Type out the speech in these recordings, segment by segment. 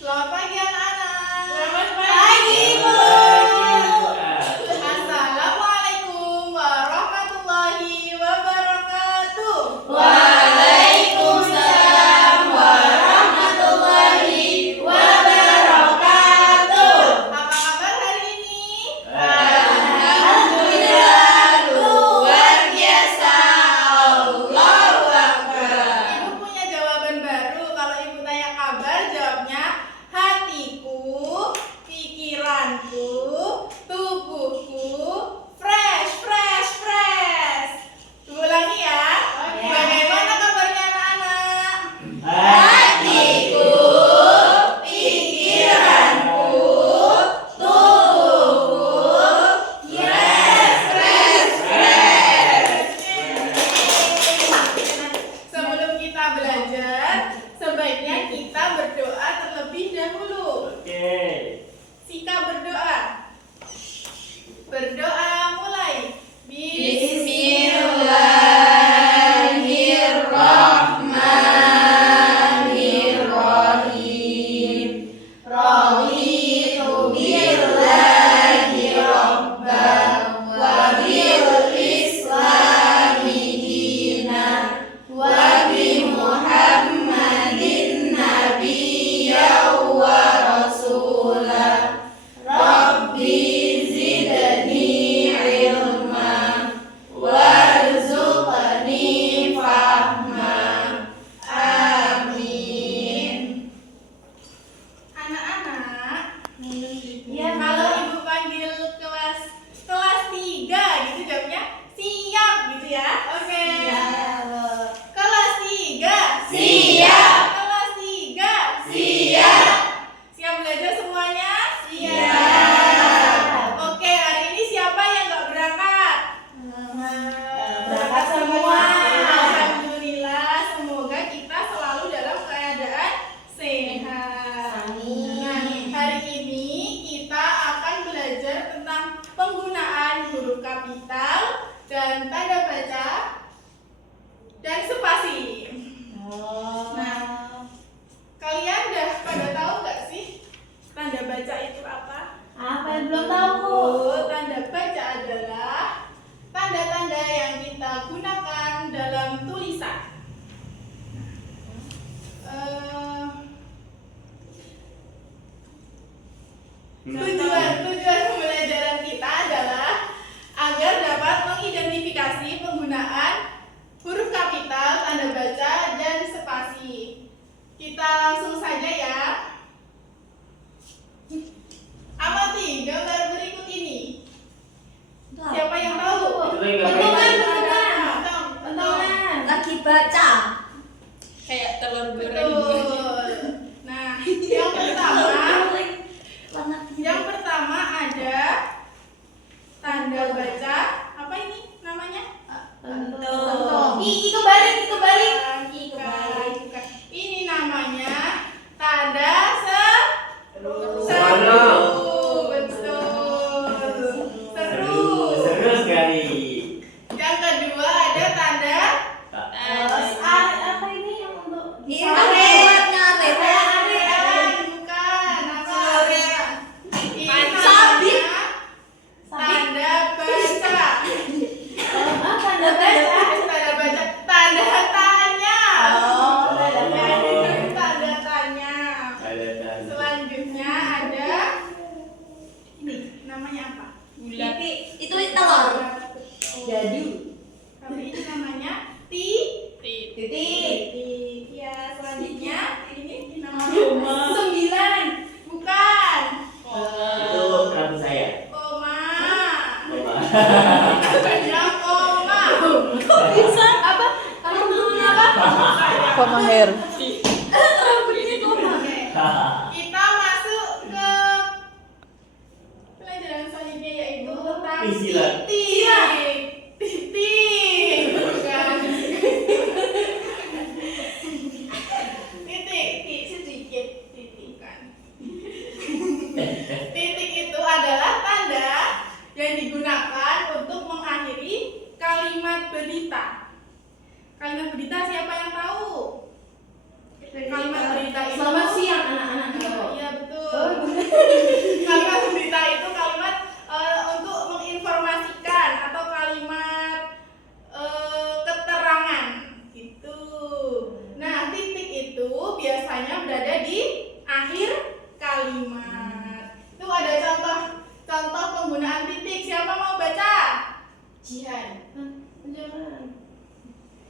Selamat pagi anak-anak. Selamat pagi, Bu. Assalamualaikum warahmatullahi wabarakatuh. Waalaikumsalam warahmatullahi wabarakatuh. Apa kabar hari ini? Alhamdulillah luar biasa. Allahu Akbar. Ibu punya jawaban baru. Kalau ibu tanya kabar, jawabnya hatiku, pikiranku, tubuhku, fresh. Ulangi ya. Oke. Bagaimana kabarnya anak-anak? Hatiku, pikiranku, tubuhku, fresh. Sebelum kita belajar, sebaiknya kita berdoa terlebih dahulu. Oke. Sika berdoa. Berdoa mulai. Bismillahirrahmanirrahim. Raditu billahi rabban wa bil islami dinan wa bi Muhammadin nabiyyan wa rasulah. Rabbi zidni ilma warzuqni fahma. Amin. Anak-anak, Iya, kalau ibu panggil kelas 3 gitu jawabnya siap gitu ya. Oke. Kelas 3. Siap. Kelas 3. Siap. Siap belajar semuanya? Siap. Oke, hari ini siapa yang nggak berangkat? Berangkat semua. Alhamdulillah, semoga kita selalu dalam keadaan sehat. Amin. Nah, hari ini kita akan belajar tentang penggunaan huruf kapital dan tanda baca dan spasi. Nah, kalian udah pada tahu nggak sih tanda baca itu apa? Apa yang belum tahu? Tanda baca adalah tanda-tanda yang kita gunakan dalam tulisan. Tujuan pembelajaran kita adalah agar dapat mengidentifikasi penggunaan huruf kapital, tanda baca, dan spasi. Kita langsung saja ya. Amati gambar berikut ini. Siapa yang tahu? Pentungan. Lagi baca. Kayak telur Betul. Nah, yang pertama ada tanda baca. Apa ini namanya? Pentung. I kebalik. Bukan. Ini namanya tanda seru. Betul. Seru. sekali. Yang kedua ada tanda Apa ini yang untuk Ini bukan. Apa? Ini Sabit. namanya tanda baca. tanda baca? Tanda baca. Tanda tanya. tanda Tanda tanya. Selanjutnya ada ini namanya apa? bulat. Itu telur. Jadu. Tapi ini namanya titik. Ya, selanjutnya ini namanya 9. Bukan. Itu rambut saya. Koma. Coba. Ya, koma. Bisa apa? Rambutnya apa? Koma hair. Rambutnya koma. Oke. Kita masuk ke pelajaran selanjutnya yaitu tentang Istilah. titik. Bukan. Titik sedikit titikan. Titik itu adalah tanda yang digunakan untuk mengakhiri kalimat berita. Kalimat berita siapa yang tahu? biasanya berada di akhir kalimat. Itu ada contoh penggunaan titik. Siapa mau baca? Jihan. Jangan.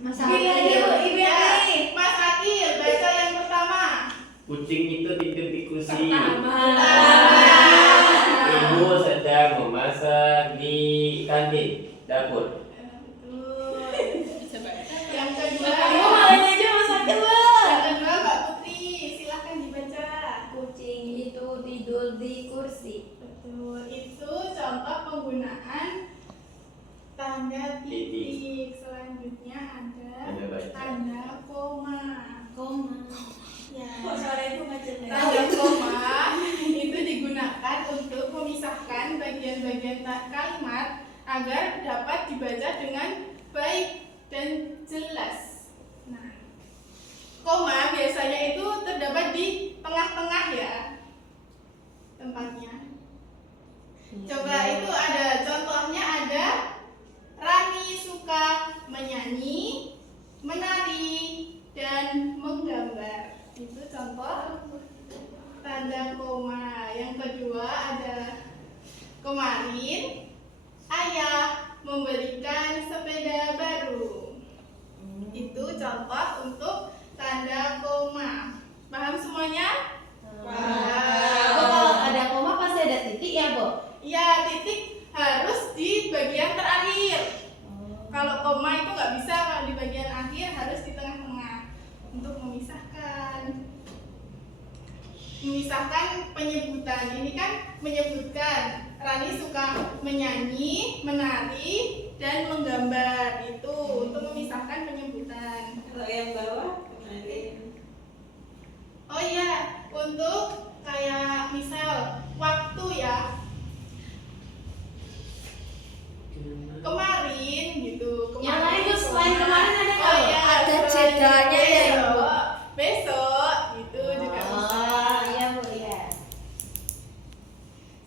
Mas Ibu ya, Mas Akil, baca yang pertama. Kucing itu tidur di kursi. Pertama. Ibu sedang memasak di kantin dapur. Yang kedua. Kamu malah aja Mas Akil lah. Yang kedua Mbak Putri, silakan dibaca. Kucing itu tidur di kursi. Betul, itu contoh penggunaan tanda titik. Selanjutnya ada Tanda baca. tanda koma. Koma. Ya. Kok sore itu macam Tanda koma itu digunakan untuk memisahkan bagian-bagian kalimat agar dapat dibaca dengan baik dan jelas. Nah, koma biasanya itu terdapat di tengah-tengah ya tempatnya. Coba itu ada contohnya, ada Rani suka menyanyi, menari, dan menggambar. Itu contoh tanda koma. Yang kedua ada kemarin ayah memberikan sepeda baru. Itu contoh untuk tanda koma. Paham semuanya? Oh, kalau ada koma pasti ada titik ya, Bu? Ya, titik harus di bagian terakhir. Kalau koma itu nggak bisa kalau di bagian akhir, harus di tengah-tengah untuk memisahkan penyebutan. Ini kan menyebutkan Rani suka menyanyi, menari, dan menggambar. Itu untuk memisahkan penyebutan. Kalau yang bawah kemarin. Oh iya, untuk kayak misal waktu ya, kemarin gitu. Yang lain tuh selain kemarin ada nggak? Oh iya, Ada selain jedanya ya, Ibu? besok gitu juga bisa. Oh, iya, Bu, ya.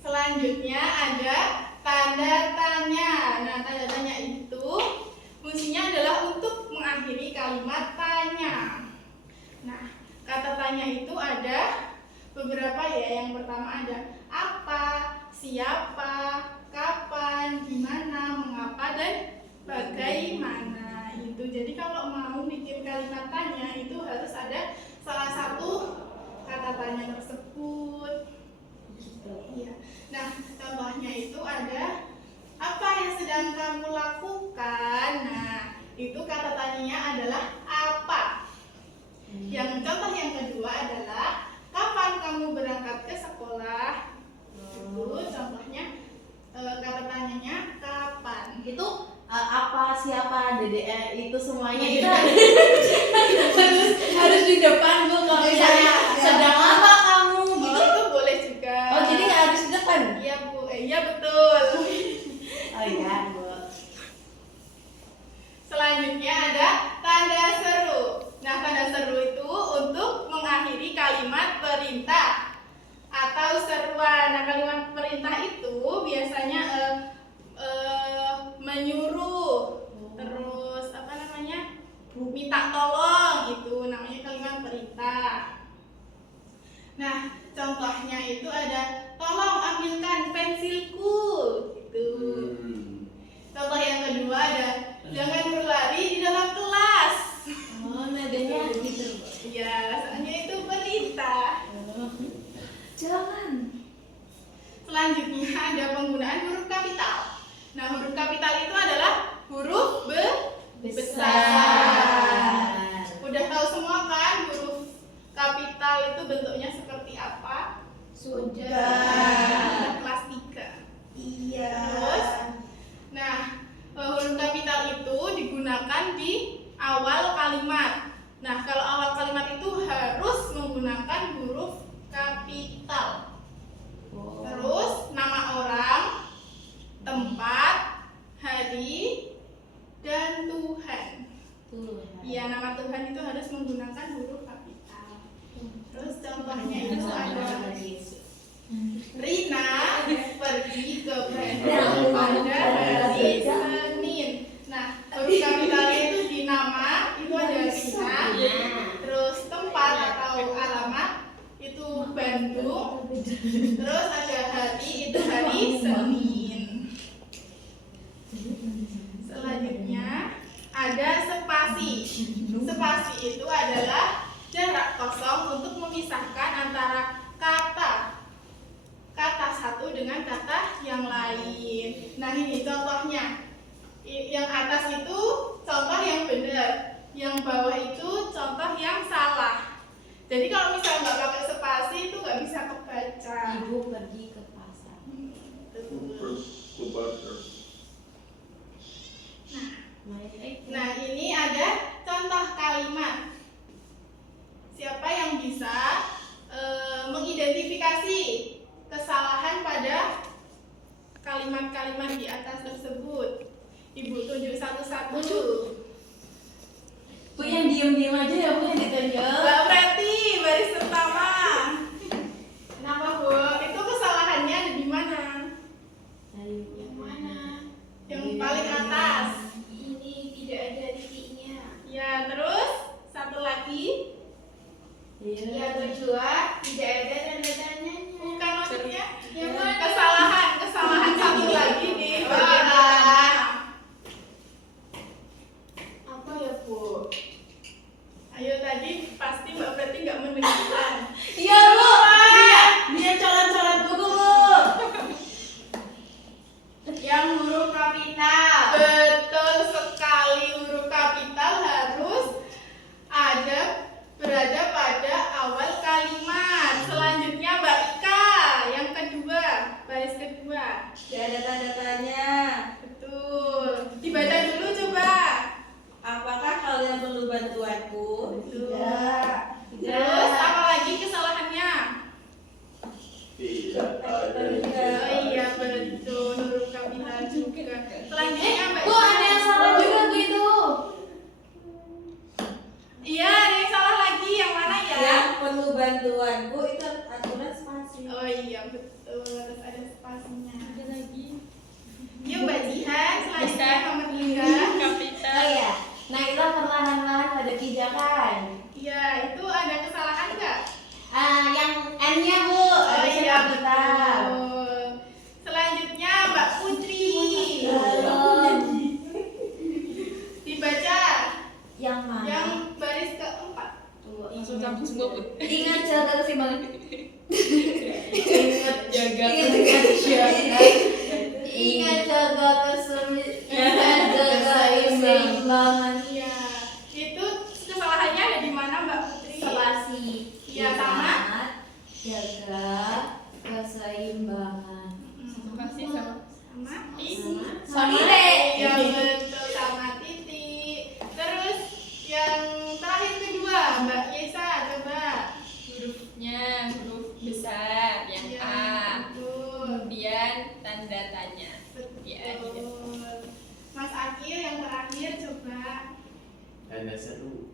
Selanjutnya ada tanda tanya. Nah, tanda tanya itu fungsinya adalah untuk mengakhiri kalimat tanya. Nah, kata tanya itu ada beberapa ya. Yang pertama ada apa, siapa, kapan, gimana, mengapa, dan bagaimana. Itu jadi kalau mau bikin kalimat tanya itu harus ada salah satu kata tanya tersebut. Iya. Nah, contohnya itu ada apa yang sedang kamu lakukan. Nah, itu kata tanyanya adalah apa. Yang contoh yang kedua adalah kapan kamu berangkat ke sekolah. Itu contohnya kata tanyanya kapan. Itu apa, siapa, DDE itu semuanya itu Harus di depan Bu kalau misalnya sedang apa kamu gitu. Itu boleh juga. Oh, jadi nggak harus di depan? Iya Bu, iya betul. Oh iya, Bu. Selanjutnya ada tanda seru. Nah, tanda seru itu untuk mengakhiri kalimat perintah atau seruan. Nah, kalimat perintah itu biasanya menyuruh, terus apa namanya, minta tolong, gitu namanya kalimat perintah. Nah, contohnya itu ada tolong ambilkan pensilku, gitu. Contoh yang kedua ada jangan berlari di dalam kelas. Oh, nadanya gitu. Iya, soalnya itu perintah. Jangan. Selanjutnya ada penggunaan huruf kapital. Nah, huruf kapital itu adalah huruf besar. Udah tahu semua kan huruf kapital itu bentuknya seperti apa? Sudah. Kelas 3. Iya. Terus, nah, huruf kapital itu digunakan di awal kalimat. Nah, kalau awal kalimat itu harus menggunakan huruf kapital. Terus nama orang, tempat, hari, dan Tuhan. Iya, nama Tuhan itu harus menggunakan huruf kapital. Terus contohnya itu ada Rina pergi ke Bandung pada hari Senin. Nah, huruf kapitalnya itu di nama itu ada Rina. Terus tempat atau alamat Terus ada hari, itu hari Senin. Selanjutnya ada spasi. Spasi itu adalah jarak kosong untuk memisahkan antara kata satu dengan kata yang lain. Nah, ini contohnya. Yang atas itu contoh yang benar, yang bawah itu contoh yang salah. Jadi kalau misalnya nggak pakai spasi itu nggak bisa kebaca. Ibu pergi ke pasar. Nah, ini ada contoh kalimat. Siapa yang bisa mengidentifikasi kesalahan pada kalimat-kalimat di atas tersebut? Ibu tunjuk satu-satu. Bu yang diem-diem aja ya, Bu yang ditunjuk. Mbak Preti, baris pertama. Kenapa, Bu? Itu kesalahannya ada di mana? Yang mana? Yang paling atas. Ini tidak ada titiknya. Ya, terus satu lagi. Yang kedua tidak ada tanda-tandanya. Bukan maksudnya Yang mana? kesalahan satu lagi di bagian tengah. Apa ya, Bu? Ayo, tadi pasti Mbak Preti nggak mendengarkan. Iya, Bu. Dia colot-colot buku, Bu. Yang huruf kapital. Betul sekali, huruf kapital harus berada pada awal kalimat. Selanjutnya Mbak Ika, yang kedua, baris kedua. Tidak ada tanda tanya. Betul. Dibaca dulu coba. Apakah kalian perlu bantuanku? Tidak. Terus apa lagi kesalahannya? Tidak ada. Oh iya, betul, huruf kapital juga. Selanjutnya Mbak Bu, Ika. ada yang salah juga, Bu, itu. Iya, ada yang salah lagi. Yang mana ya? Yang perlu bantuanku itu aturan spasi. Oh iya, betul. Harus ada spasinya. Ada lagi. Yuk Mbak Jihan, selanjutnya nomor 3. Oh iya. Nah, itu perlahan-lahan pada pijakan. Iya, itu ada kesalahan nggak? Yang N-nya, Bu. Ada iya, kapital. betul. Selanjutnya Mbak Putri. Halo. Dibaca Yang mana? yang baris keempat. Langsung sambung semua, Bu. Ingat jaga keseimbangan. Jaga Ingat jaga keseimbangan. Iya. Itu kesalahannya ada di mana Mbak Putri? Spasi. Iya, sama. Ingat, jaga keseimbangan. Spasi sama. Sama. Sama titik. Iya, betul, sama titik. Terus yang terakhir kedua, Mbak Yesa, coba. Hurufnya huruf besar yang Iya, A. betul. Kemudian tanda tanya. Ya, Betul. Mas Akil yang terakhir coba. Tanda seru.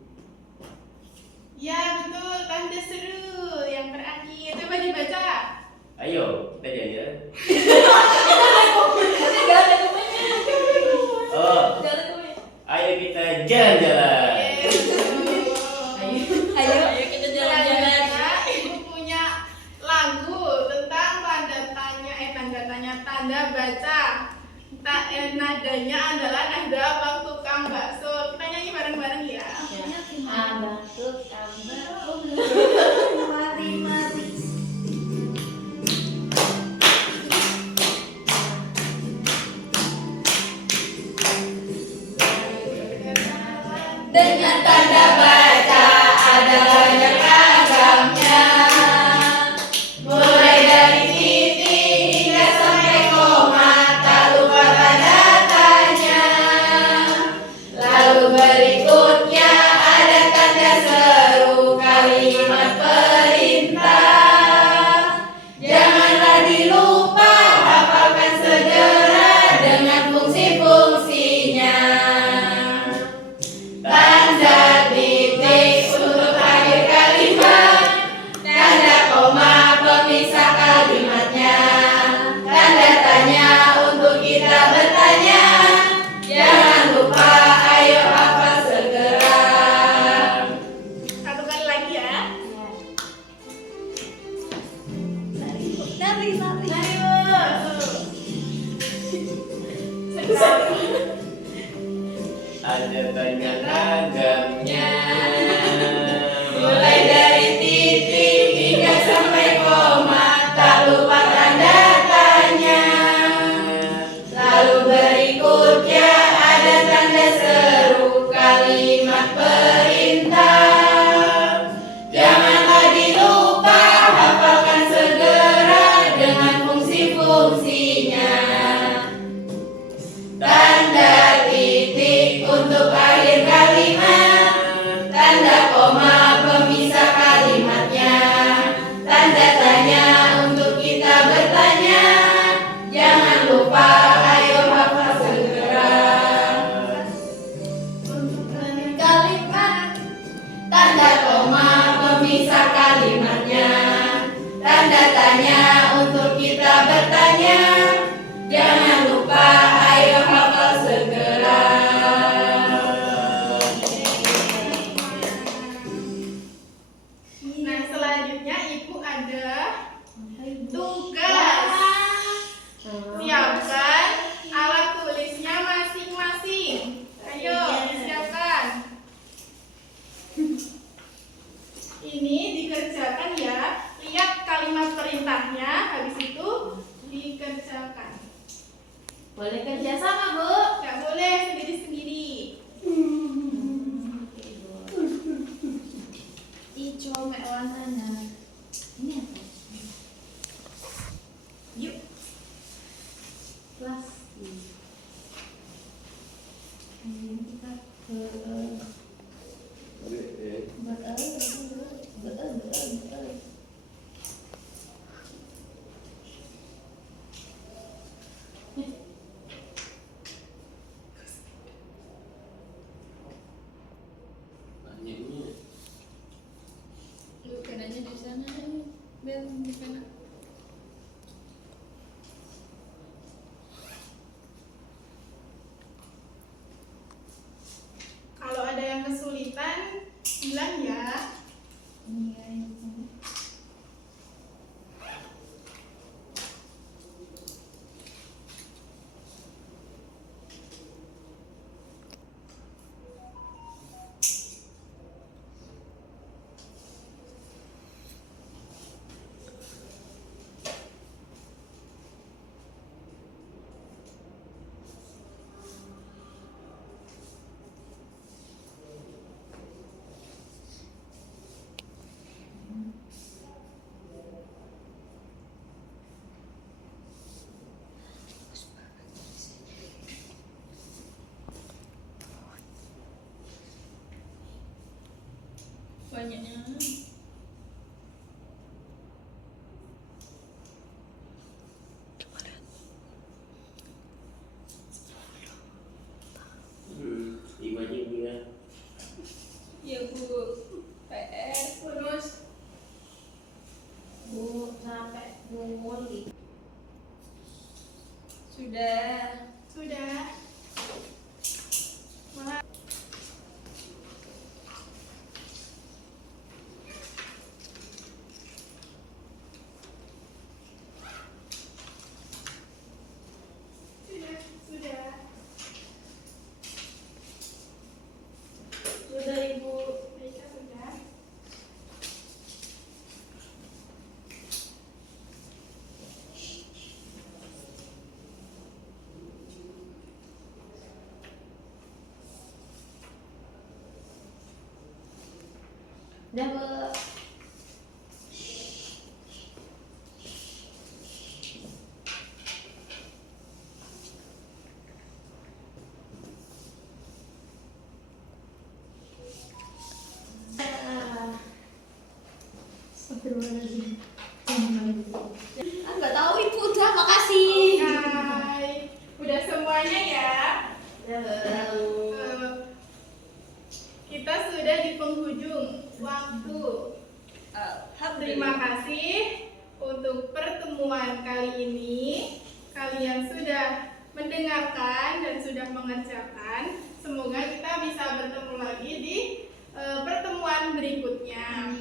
Ya betul, tanda seru yang terakhir. Coba dibaca. Ayo, kita jalan. Gak ada komennya. Oh, Gak ada komen. ayo kita jalan-jalan. Yes, betul. Ayo. Ayo kita jalan-jalan. Selanjutnya, Ibu punya lagu tentang tanda baca. Nadanya adalah nada Bang Tukang Bakso. Kita nyanyi bareng-bareng ya. Abang tukang bakso. Mari. Dengan tanda baca ada banyak ragamnya, mulai dari titik hingga sampai koma, tak lupa tanda tanya. lari. Lari, Bu. Sekarang Ada banyak ragamnya. mulai dari titik hingga sampai koma, tak lupa tanda tanya. Lalu berikutnya ada tanda seru, kalimat perintah. Janganlah dilupa, hafalkan segera dengan fungsi-fungsinya. Tanda titik untuk akhir kalimat, tanda koma pemisah kalimatnya, tanda tanya untuk kita bertanya. Jangan lupa, ayo hafal segera. Untuk akhir kalimat, tanda koma pemisah kalimatnya, tanda tanya untuk kita bertanya. Jangan lupa, ayo hafal segera. Nah, selanjutnya Ibu ada tugas. Siapkan alat tulisnya masing-masing. Ayo, disiapkan. Ini dikerjakan ya. Lihat kalimat perintahnya, habis itu dikerjakan. Boleh kerja sama, Bu. Nggak boleh sendiri-sendiri. Hijau mek warnanya. Ini apa? Yuk. Plastik. Ini kita Banyaknya. Lu penanya di sana, biar di sana. Kalau ada yang kesulitan, bilang ya. Banyaknya. Banyak juga. Ya Bu, PR. Terus Bu sampai nguli. Sudah. sudah. Malah sudah. Sudah, Ibu. Baiklah, sudah. Udah, Bu. Astagfirullahaladzim. Nggak tahu, Ibu. Udah, makasih. Hai. Udah semuanya ya. Kita sudah di penghujung waktu. Terima kasih untuk pertemuan kali ini. Kalian sudah mendengarkan dan sudah mengerjakan. Semoga kita bisa bertemu lagi di pertemuan berikutnya.